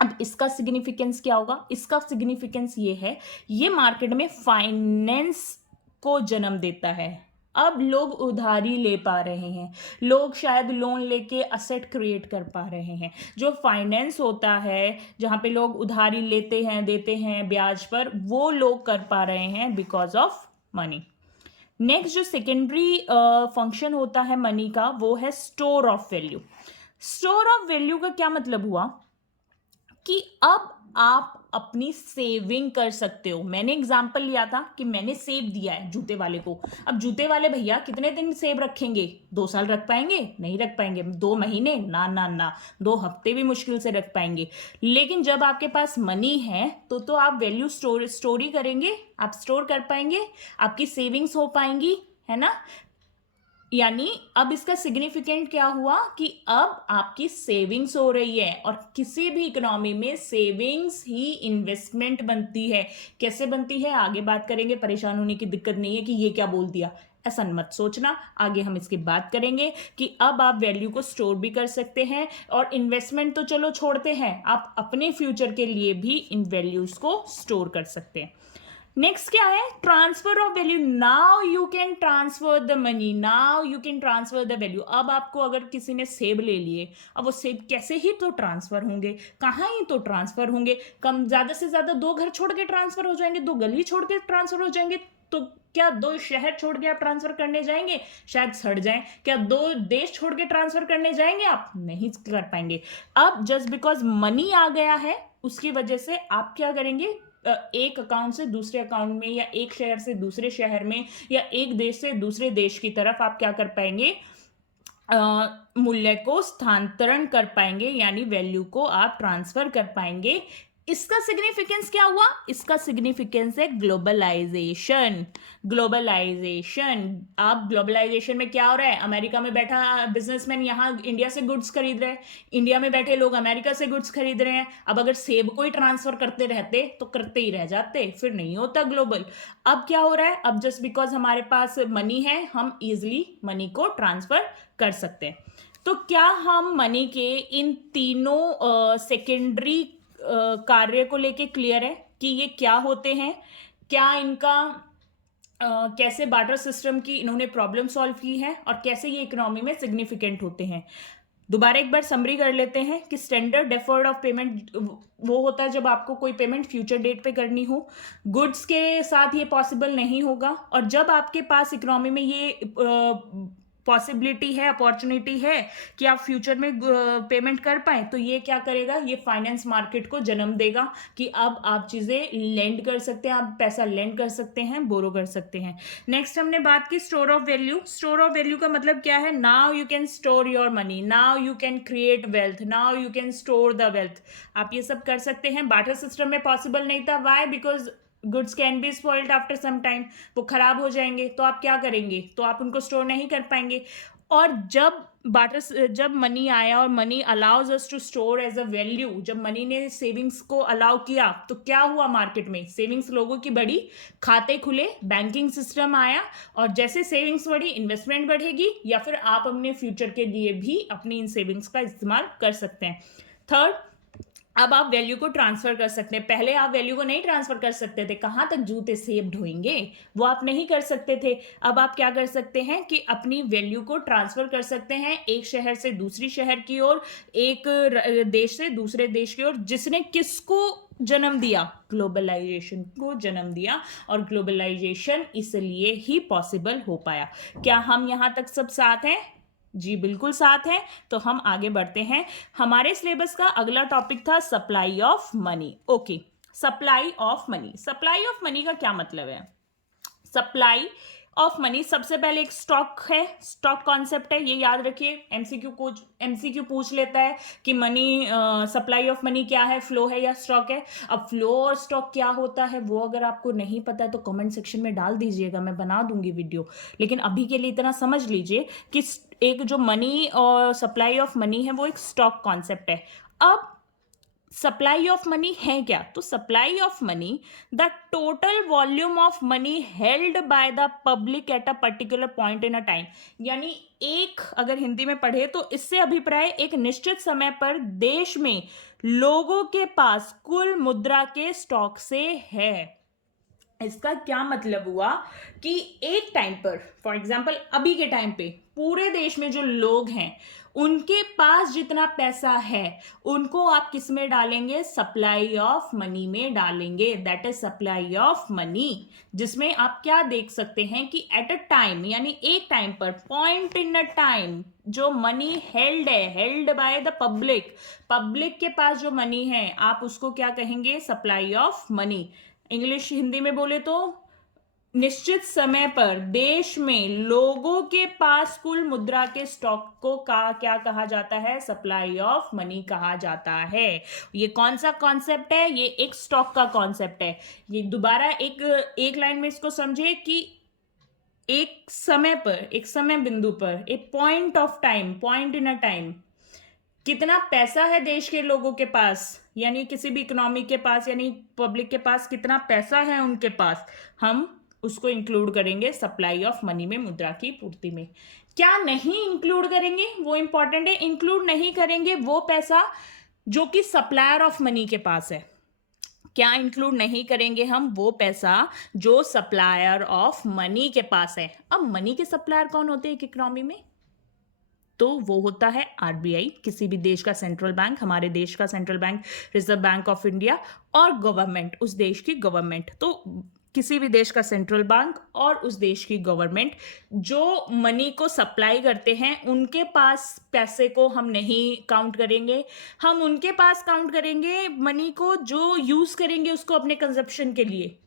अब इसका सिग्निफिकेंस क्या होगा, इसका सिग्निफिकेंस ये है, ये मार्केट में फाइनेंस को जन्म देता है। अब लोग उधारी ले पा रहे हैं, लोग शायद लोन लेके असेट क्रिएट कर पा रहे हैं। जो फाइनेंस होता है, जहाँ पे लोग उधारी लेते हैं, देते हैं ब्याज पर, वो लोग कर पा रहे हैं बिकॉज ऑफ मनी। नेक्स्ट जो सेकेंडरी फंक्शन होता है मनी का, वो है store of value. Store of value का क्या मतलब हुआ कि अब आप अपनी सेविंग कर सकते हो। मैंने एग्जांपल लिया था कि मैंने सेब दिया है जूते वाले को। अब जूते वाले भैया कितने दिन सेब रखेंगे, 2 साल रख पाएंगे? नहीं रख पाएंगे। 2 महीने? ना ना ना, 2 हफ्ते भी मुश्किल से रख पाएंगे। लेकिन जब आपके पास मनी है तो आप वैल्यू स्टोरी करेंगे, आप स्टोर कर पाएंगे, आपकी सेविंग्स हो पाएंगी, है ना। यानी अब इसका सिग्निफिकेंट क्या हुआ कि अब आपकी सेविंग्स हो रही है, और किसी भी इकोनॉमी में सेविंग्स ही इन्वेस्टमेंट बनती है। कैसे बनती है आगे बात करेंगे, परेशान होने की दिक्कत नहीं है कि ये क्या बोल दिया, ऐसा मत सोचना, आगे हम इसकी बात करेंगे कि अब आप वैल्यू को स्टोर भी कर सकते हैं, और इन्वेस्टमेंट तो चलो छोड़ते हैं, आप अपने फ्यूचर के लिए भी इन वैल्यूज को स्टोर कर सकते हैं। नेक्स्ट क्या है, transfer of value. Now you can transfer the money, now you can transfer the value. अब आपको अगर किसी ने सेब ले लिए, अब वो सेब कैसे ही तो ट्रांसफर होंगे, कहाँ ही तो ट्रांसफर होंगे, कम ज्यादा से ज्यादा 2 घर छोड़ के ट्रांसफर हो जाएंगे, 2 गली छोड़ के ट्रांसफर हो जाएंगे। तो क्या 2 शहर छोड़ के आप ट्रांसफर करने जाएंगे, शायद सड़ जाएं। क्या 2 देश छोड़ के ट्रांसफर करने जाएंगे, आप नहीं कर पाएंगे। अब जस्ट बिकॉज मनी आ गया है, उसकी वजह से आप क्या करेंगे, एक अकाउंट से दूसरे अकाउंट में, या एक शहर से दूसरे शहर में, या एक देश से दूसरे देश की तरफ आप क्या कर पाएंगे, मूल्य को स्थानांतरण कर पाएंगे, यानी वैल्यू को आप ट्रांसफर कर पाएंगे। इसका सिग्निफिकेंस क्या हुआ, इसका सिग्निफिकेंस है ग्लोबलाइजेशन। ग्लोबलाइजेशन, अब ग्लोबलाइजेशन में क्या हो रहा है, अमेरिका में बैठा बिजनेसमैन यहाँ इंडिया से गुड्स खरीद रहे हैं, इंडिया में बैठे लोग अमेरिका से गुड्स खरीद रहे हैं। अब अगर सेब को ही ट्रांसफर करते रहते तो करते ही रह जाते, फिर नहीं होता ग्लोबल। अब क्या हो रहा है, अब जस्ट बिकॉज हमारे पास मनी है, हम इजिली मनी को ट्रांसफर कर सकते हैं। तो क्या हम मनी के इन तीनों सेकेंडरी कार्य को लेके क्लियर है कि ये क्या होते हैं, क्या इनका कैसे बार्टर सिस्टम की इन्होंने प्रॉब्लम सॉल्व की है, और कैसे ये इकोनॉमी में सिग्निफिकेंट होते हैं। दोबारा एक बार समरी कर लेते हैं कि स्टैंडर्ड डेफर्ड ऑफ पेमेंट वो होता है जब आपको कोई पेमेंट फ्यूचर डेट पे करनी हो, गुड्स के साथ ये पॉसिबल नहीं होगा। और जब आपके पास इकोनॉमी में ये पॉसिबिलिटी है, अपॉर्चुनिटी है कि आप फ्यूचर में पेमेंट कर पाए, तो ये क्या करेगा, ये फाइनेंस मार्केट को जन्म देगा कि अब आप चीजें लेंड कर सकते हैं, आप पैसा लेंड कर सकते हैं, बोरो कर सकते हैं। नेक्स्ट हमने बात की store of value. Store of value का मतलब क्या है, now you can store your money, now you can create wealth, now you can store the wealth. आप ये सब कर सकते हैं। बार्टर सिस्टम में पॉसिबल नहीं था, why, because goods can be spoiled after some time, वो खराब हो जाएंगे, तो आप क्या करेंगे, तो आप उनको स्टोर नहीं कर पाएंगे। और जब मनी आया और money allows us to store as a value, जब मनी ने सेविंग्स को अलाउ किया, तो क्या हुआ, मार्केट में सेविंग्स लोगों की बढ़ी, खाते खुले, बैंकिंग सिस्टम आया, और जैसे सेविंग्स बढ़ी इन्वेस्टमेंट बढ़ेगी, या फिर आप अपने फ्यूचर के लिए भी अपनी इन सेविंग्स का इस्तेमाल कर सकते हैं। थर्ड, अब आप वैल्यू को ट्रांसफर कर सकते हैं। पहले आप वैल्यू को नहीं ट्रांसफर कर सकते थे, कहां तक जूते सेब ढोएंगे, वो आप नहीं कर सकते थे। अब आप क्या कर सकते हैं कि अपनी वैल्यू को ट्रांसफर कर सकते हैं, एक शहर से दूसरी शहर की ओर, एक देश से दूसरे देश की ओर, जिसने किसको जन्म दिया, ग्लोबलाइजेशन को जन्म दिया। और ग्लोबलाइजेशन इसलिए ही पॉसिबल हो पाया। क्या हम यहां तक सब साथ हैं? जी बिल्कुल साथ हैं। तो हम आगे बढ़ते हैं। हमारे सिलेबस का अगला टॉपिक था supply of money. Okay, supply of money. Supply of money का क्या मतलब है? सप्लाई ऑफ मनी, सबसे पहले एक स्टॉक है, स्टॉक कॉन्सेप्ट है, ये याद रखिए। एमसीक्यू पूछ लेता है कि मनी, सप्लाई ऑफ मनी क्या है, फ्लो है या स्टॉक है। अब फ्लो और स्टॉक क्या होता है वो अगर आपको नहीं पता है तो कमेंट सेक्शन में डाल दीजिएगा, मैं बना दूंगी वीडियो। लेकिन अभी के लिए इतना समझ लीजिए कि एक जो मनी और सप्लाई ऑफ मनी है वो एक स्टॉक कॉन्सेप्ट है। अब सप्लाई ऑफ मनी है क्या? तो supply of money, the total volume of money held by the public at a particular point in a time. यानी एक, अगर हिंदी में पढ़े तो इससे अभिप्राय एक निश्चित समय पर देश में लोगों के पास कुल मुद्रा के स्टॉक से है। इसका क्या मतलब हुआ कि एक टाइम पर, फॉर एग्जाम्पल अभी के टाइम पे पूरे देश में जो लोग हैं उनके पास जितना पैसा है उनको आप किस में डालेंगे? सप्लाई ऑफ मनी में डालेंगे। That is supply of money, जिसमें आप क्या देख सकते हैं कि एट अ टाइम, यानी एक टाइम पर, पॉइंट इन अ टाइम, जो मनी हेल्ड है, held by the public, public के पास जो मनी है आप उसको क्या कहेंगे? Supply of money. English Hindi में बोले तो निश्चित समय पर देश में लोगों के पास कुल मुद्रा के स्टॉक को क्या कहा जाता है? सप्लाई ऑफ मनी कहा जाता है। ये कौन सा कॉन्सेप्ट है? ये एक स्टॉक का कॉन्सेप्ट है। ये दोबारा एक लाइन में इसको समझे कि एक समय पर, एक समय बिंदु पर, एक point of time, point in a time, कितना पैसा है देश के लोगों के पास, यानी किसी भी इकोनॉमी के पास, यानी पब्लिक के पास कितना पैसा है उनके पास, हम उसको इंक्लूड करेंगे सप्लाई ऑफ मनी में, मुद्रा की पूर्ति में। क्या नहीं इंक्लूड करेंगे वो इंपॉर्टेंट है। इंक्लूड नहीं करेंगे वो पैसा जो कि सप्लायर ऑफ मनी के पास है। क्या इंक्लूड नहीं करेंगे हम वो पैसा जो सप्लायर ऑफ मनी के पास है। अब मनी के सप्लायर कौन होते हैं एक इकोनॉमी में? तो वो होता है आरबीआई, किसी भी देश का सेंट्रल बैंक, हमारे देश का central bank reserve bank of India, और गवर्नमेंट, उस देश की गवर्नमेंट। तो किसी भी देश का सेंट्रल बैंक और उस देश की गवर्नमेंट जो मनी को सप्लाई करते हैं, उनके पास पैसे को हम नहीं काउंट करेंगे। हम उनके पास काउंट करेंगे मनी को जो यूज करेंगे उसको अपने कंजप्शन के लिए।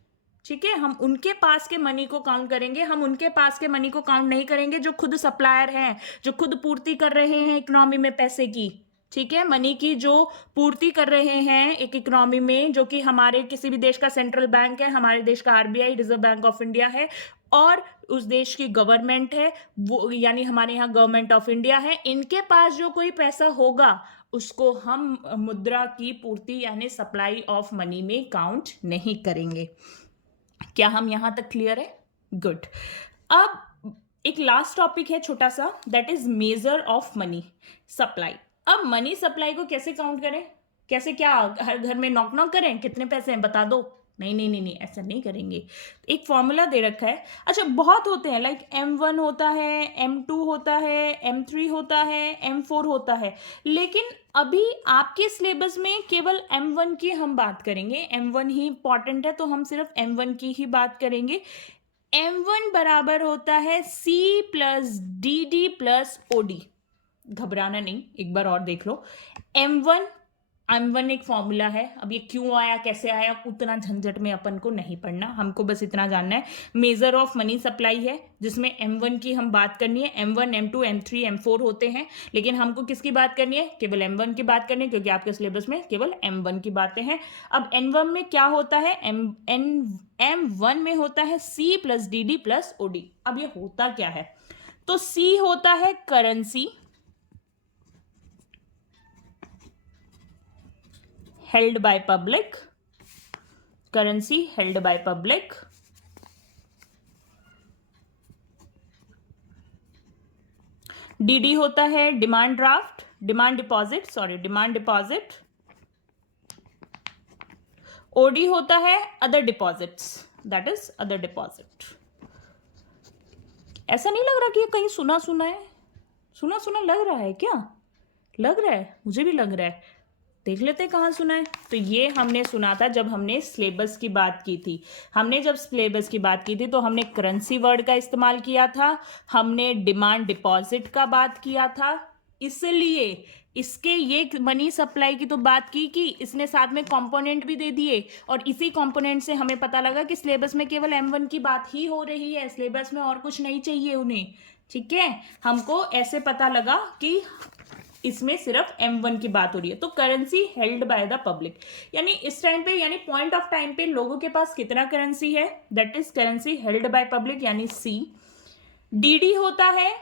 ठीक है, हम उनके पास के मनी को काउंट करेंगे। हम उनके पास के मनी को काउंट नहीं करेंगे जो खुद सप्लायर हैं, जो खुद पूर्ति कर रहे हैं इकोनॉमी में पैसे की। ठीक है, मनी की जो पूर्ति कर रहे हैं एक इकोनॉमी में, जो कि हमारे किसी भी देश का सेंट्रल बैंक है, हमारे देश का RBI reserve bank of India है, और उस देश की गवर्नमेंट है, वो यानी हमारे यहाँ गवर्नमेंट ऑफ इंडिया है। इनके पास जो कोई पैसा होगा उसको हम मुद्रा की पूर्ति यानी सप्लाई ऑफ मनी में काउंट नहीं करेंगे। क्या हम यहां तक क्लियर है? गुड। अब एक लास्ट टॉपिक है छोटा सा, that is measure of money supply. अब मनी सप्लाई को कैसे काउंट करें? कैसे, क्या हर घर में नॉक नॉक करें, कितने पैसे हैं बता दो? नहीं नहीं नहीं नहीं, ऐसा नहीं करेंगे। एक फॉर्मूला दे रखा है। अच्छा, बहुत होते हैं, लाइक M1 होता है, M2 होता है, M3 होता है, M4 होता है, लेकिन अभी आपके सिलेबस में केवल M1 की हम बात करेंगे। M1 ही इंपॉर्टेंट है तो हम सिर्फ M1 की ही बात करेंगे। M1 बराबर होता है C plus DD plus OD। घबराना नहीं, एक बार और देख लो। M1 एक फॉर्मूला है। अब ये क्यों आया, कैसे आया, उतना झंझट में अपन को नहीं पढ़ना, हमको बस इतना जानना है मेजर ऑफ मनी सप्लाई है, जिसमें M1 की हम बात करनी है। M1, M2, M3, M4 होते हैं, लेकिन हमको किसकी बात करनी है? केवल M1 की बात करनी है, क्योंकि आपके सिलेबस में केवल M1 की बातें हैं। अब M1 में क्या होता है? M1 में होता है C plus DD plus OD। अब ये होता क्या है? तो C होता है currency held by public, currency held by public, DD होता है demand draft, demand deposit, sorry demand deposit, OD होता है other deposits, that is other deposit. ऐसा नहीं लग रहा कि ये कहीं सुना सुना है? सुना सुना लग रहा है क्या? लग रहा है, मुझे भी लग रहा है। देख लेते कहाँ सुना है। तो ये हमने सुना था जब हमने सिलेबस की बात की थी। हमने जब सिलेबस की बात की थी तो हमने करेंसी वर्ड का इस्तेमाल किया था, हमने डिमांड डिपॉजिट का बात किया था, इसलिए इसके ये मनी सप्लाई की तो बात की कि इसने साथ में कंपोनेंट भी दे दिए, और इसी कंपोनेंट से हमें पता लगा कि सिलेबस में केवल M1 की बात ही हो रही है, सिलेबस में और कुछ नहीं चाहिए उन्हें। ठीक है, हमको ऐसे पता लगा कि इसमें सिर्फ M1 की बात हो रही है। तो currency held by the public, यानी इस टाइम पे, यानी पॉइंट ऑफ टाइम पे लोगों के पास कितना करेंसी है, that is currency held by public, यानी C। DD होता है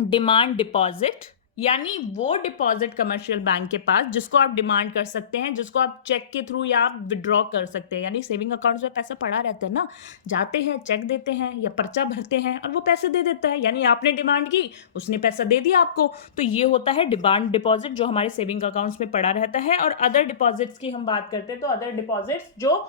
डिमांड डिपॉजिट, यानी वो डिपॉजिट कमर्शियल बैंक के पास जिसको आप डिमांड कर सकते हैं, जिसको आप चेक के थ्रू या आप विड्रॉ कर सकते हैं। यानी सेविंग अकाउंट्स में पैसा पड़ा रहता है ना, जाते हैं चेक देते हैं या पर्चा भरते हैं और वो पैसे दे देता है, यानी आपने डिमांड की, उसने पैसा दे दिया आपको। तो ये होता है डिमांड डिपॉजिट जो हमारे सेविंग अकाउंट्स में पड़ा रहता है। और अदर डिपॉजिट्स की हम बात करते हैं तो अदर डिपॉजिट्स जो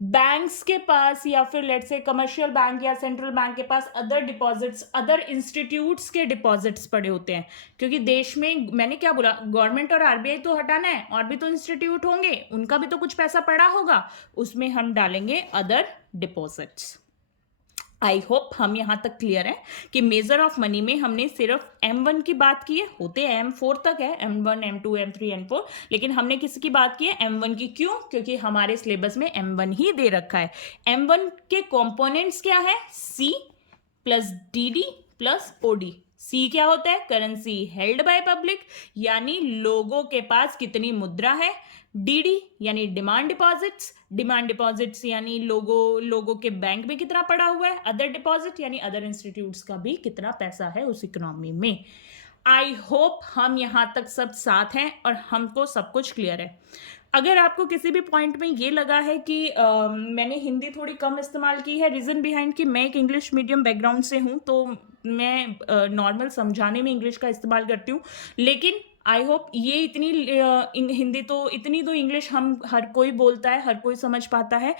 बैंक्स के पास या फिर लेट्स से कमर्शियल बैंक या सेंट्रल बैंक के पास अदर डिपॉजिट्स, अदर इंस्टीट्यूट्स के डिपॉजिट्स पड़े होते हैं। क्योंकि देश में, मैंने क्या बोला, गवर्नमेंट और आरबीआई तो हटाना है, और भी तो इंस्टीट्यूट होंगे, उनका भी तो कुछ पैसा पड़ा होगा, उसमें हम डालेंगे अदर डिपॉजिट्स। आई होप हम यहाँ तक क्लियर है कि मेजर ऑफ मनी में हमने सिर्फ M1 की बात की है, होते हैं M4 तक है, M1, M2, M3, M4, लेकिन हमने किसकी बात की है? M1 की। क्यों? क्योंकि हमारे सिलेबस में M1 ही दे रखा है। M1 के कंपोनेंट्स क्या है? C plus DD plus OD। सी क्या होता है? करेंसी हेल्ड बाय पब्लिक, यानी लोगों के पास कितनी मुद्रा है। डीडी यानी डिमांड डिपॉजिट्स यानी लोगों के बैंक में कितना पड़ा हुआ है। अदर डिपॉजिट यानी अदर इंस्टीट्यूट्स का भी कितना पैसा है उस इकोनॉमी में। आई होप हम यहां तक सब साथ हैं और हमको सब कुछ क्लियर है। अगर आपको किसी भी पॉइंट में ये लगा है कि मैंने हिंदी थोड़ी कम इस्तेमाल की है, रीज़न बिहाइंड कि मैं एक इंग्लिश मीडियम बैकग्राउंड से हूँ, तो मैं नॉर्मल समझाने में इंग्लिश का इस्तेमाल करती हूँ, लेकिन आई होप ये हिंदी तो इतनी तो इंग्लिश हम हर कोई बोलता है, हर कोई समझ पाता है।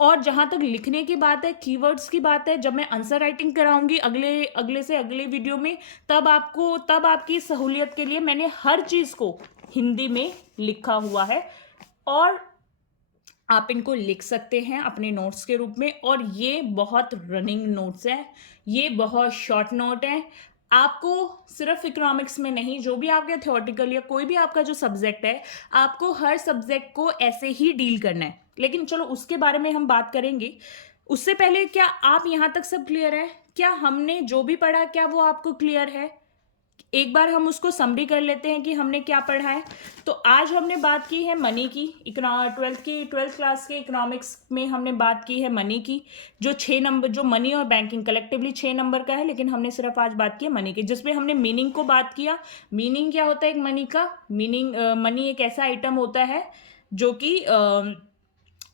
और जहाँ तक लिखने की बात है, कीवर्ड्स की बात है, जब मैं आंसर राइटिंग कराऊंगी अगले वीडियो में, तब आपकी सहूलियत के लिए मैंने हर चीज़ को हिंदी में लिखा हुआ है और आप इनको लिख सकते हैं अपने नोट्स के रूप में। और ये बहुत रनिंग नोट्स हैं, ये बहुत शॉर्ट नोट हैं। आपको सिर्फ इकोनॉमिक्स में नहीं, जो भी आपके थ्योरेटिकल या कोई भी आपका जो सब्जेक्ट है, आपको हर सब्जेक्ट को ऐसे ही डील करना है। लेकिन चलो उसके बारे में हम बात करेंगे। उससे पहले क्या आप यहाँ तक सब क्लियर है? क्या हमने जो भी पढ़ा क्या वो आपको क्लियर है? एक बार हम उसको समरी कर लेते हैं कि हमने क्या पढ़ा है। तो आज हमने बात की है मनी की। 12th क्लास के इकोनॉमिक्स में हमने बात की है मनी की, जो 6 नंबर, जो मनी और बैंकिंग कलेक्टिवली 6 नंबर का है, लेकिन हमने सिर्फ आज बात की है मनी की, जिसमें हमने मीनिंग को बात किया। मीनिंग क्या होता है एक मनी का? मनी एक ऐसा आइटम होता है जो कि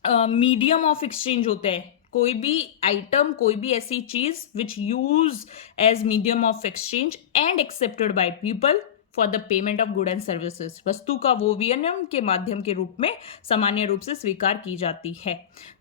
मीडियम ऑफ एक्सचेंज होता है। कोई भी आइटम, कोई भी ऐसी चीज which use as medium of exchange and accepted by people for the payment of good and services, वस्तु का वो विनिमय के माध्यम के रूप में सामान्य रूप से स्वीकार की जाती है।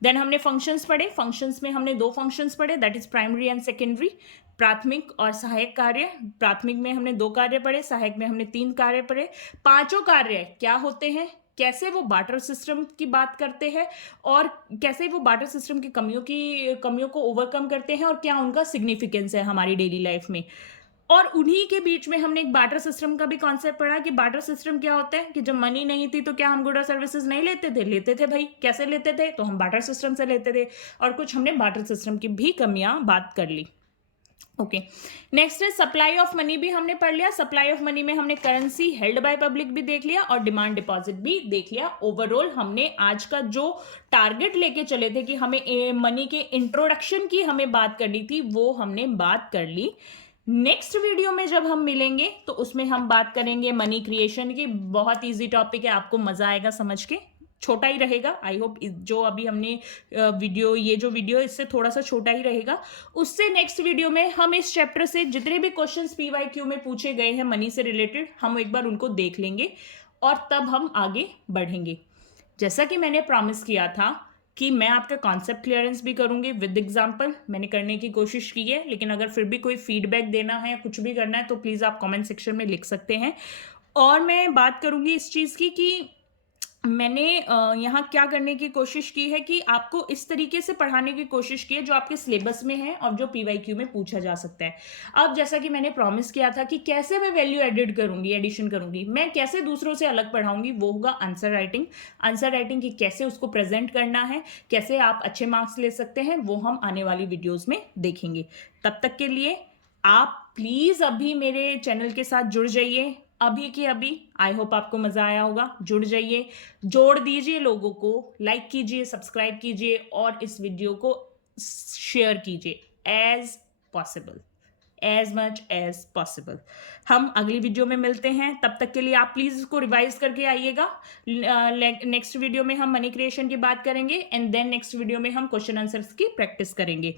देन हमने फंक्शंस पढ़े। फंक्शंस में हमने 2 फंक्शंस पढ़े, that is primary and secondary, प्राथमिक और सहायक कार्य। प्राथमिक में हमने 2 कार्य पढ़े, सहायक में हमने 3 कार्य पढ़े। 5 कार्य क्या होते हैं, कैसे वो बार्टर सिस्टम की बात करते हैं और कैसे वो बार्टर सिस्टम की कमियों को ओवरकम करते हैं और क्या उनका सिग्निफिकेंस है हमारी डेली लाइफ में। और उन्हीं के बीच में हमने एक बार्टर सिस्टम का भी कॉन्सेप्ट पढ़ा कि बार्टर सिस्टम क्या होता है, कि जब मनी नहीं थी तो क्या हम गुड और सर्विसेज नहीं लेते थे भाई। कैसे लेते थे? तो हम बार्टर सिस्टम से लेते थे। और कुछ हमने बार्टर सिस्टम की भी कमियां बात कर ली। ओके, नेक्स्ट है सप्लाई ऑफ मनी भी हमने पढ़ लिया। सप्लाई ऑफ मनी में हमने करेंसी हेल्ड बाय पब्लिक भी देख लिया और डिमांड डिपॉजिट भी देख लिया। ओवरऑल हमने आज का जो टारगेट लेके चले थे कि हमें मनी के इंट्रोडक्शन की हमें बात करनी थी, वो हमने बात कर ली। नेक्स्ट वीडियो में जब हम मिलेंगे तो उसमें हम बात करेंगे मनी क्रिएशन की। बहुत इजी टॉपिक है, आपको मजा आएगा समझ के। छोटा ही रहेगा, आई होप जो अभी हमने ये जो वीडियो इससे थोड़ा सा छोटा ही रहेगा। उससे नेक्स्ट वीडियो में हम इस चैप्टर से जितने भी क्वेश्चंस PYQ में पूछे गए हैं मनी से रिलेटेड, हम एक बार उनको देख लेंगे और तब हम आगे बढ़ेंगे। जैसा कि मैंने प्रॉमिस किया था कि मैं आपका कॉन्सेप्ट क्लियरेंस भी करूंगी विद एग्जाम्पल, मैंने करने की कोशिश की है। लेकिन अगर फिर भी कोई फीडबैक देना है, कुछ भी करना है, तो प्लीज़ आप कमेंट सेक्शन में लिख सकते हैं। और मैं बात करूंगी इस चीज़ की कि मैंने यहाँ क्या करने की कोशिश की है कि आपको इस तरीके से पढ़ाने की कोशिश की है जो आपके सिलेबस में है और जो PYQ में पूछा जा सकता है। अब जैसा कि मैंने प्रॉमिस किया था कि कैसे मैं वैल्यू एडिशन करूंगी, मैं कैसे दूसरों से अलग पढ़ाऊंगी, वो होगा आंसर राइटिंग की कैसे उसको प्रेजेंट करना है, कैसे आप अच्छे मार्क्स ले सकते हैं, वो हम आने वाली वीडियोज़ में देखेंगे। तब तक के लिए आप प्लीज़ अभी मेरे चैनल के साथ जुड़ जाइए, अभी के अभी। आई होप आपको मजा आया होगा। जुड़ जाइए, जोड़ दीजिए लोगों को, लाइक कीजिए, सब्सक्राइब कीजिए और इस वीडियो को शेयर कीजिए एज मच एज पॉसिबल। हम अगली वीडियो में मिलते हैं, तब तक के लिए आप प्लीज इसको रिवाइज करके आइएगा। नेक्स्ट वीडियो में हम मनी क्रिएशन की बात करेंगे एंड देन नेक्स्ट वीडियो में हम क्वेश्चन आंसर्स की प्रैक्टिस करेंगे।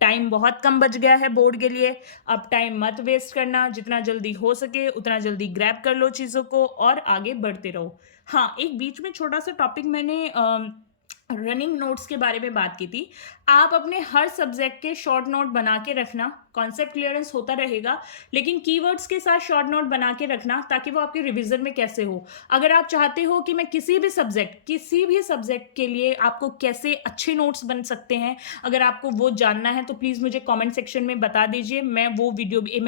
टाइम बहुत कम बच गया है बोर्ड के लिए, अब टाइम मत वेस्ट करना, जितना जल्दी हो सके उतना जल्दी ग्रैब कर लो चीज़ों को और आगे बढ़ते रहो। हाँ, एक बीच में छोटा सा टॉपिक मैंने रनिंग नोट्स के बारे में बात की थी। आप अपने हर सब्जेक्ट के शॉर्ट नोट बना के रखना, कॉन्सेप्ट क्लियरेंस होता रहेगा, लेकिन कीवर्ड्स के साथ शॉर्ट नोट बना के रखना ताकि वो आपके रिवीजन में कैसे हो। अगर आप चाहते हो कि मैं किसी भी सब्जेक्ट के लिए आपको कैसे अच्छे नोट्स बन सकते हैं, अगर आपको वो जानना है तो प्लीज़ मुझे कमेंट सेक्शन में बता दीजिए। मैं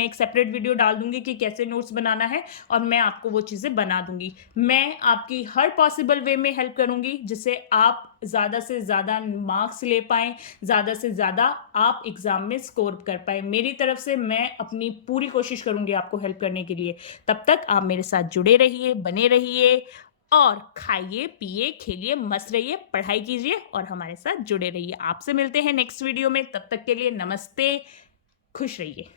एक सेपरेट वीडियो डाल दूंगी कि कैसे नोट्स बनाना है और मैं आपको वो चीज़ें बना दूंगी। मैं आपकी हर पॉसिबल वे में हेल्प करूंगी जिससे आप ज़्यादा से ज़्यादा मार्क्स ले पाएँ, ज़्यादा से ज़्यादा आप एग्ज़ाम में स्कोर कर पाए। मेरी तरफ से मैं अपनी पूरी कोशिश करूंगी आपको हेल्प करने के लिए। तब तक आप मेरे साथ जुड़े रहिए, बने रहिए और खाइए, पिए, खेलिए, मस्त रहिए, पढ़ाई कीजिए और हमारे साथ जुड़े रहिए। आपसे मिलते हैं नेक्स्ट वीडियो में। तब तक के लिए नमस्ते, खुश रहिए।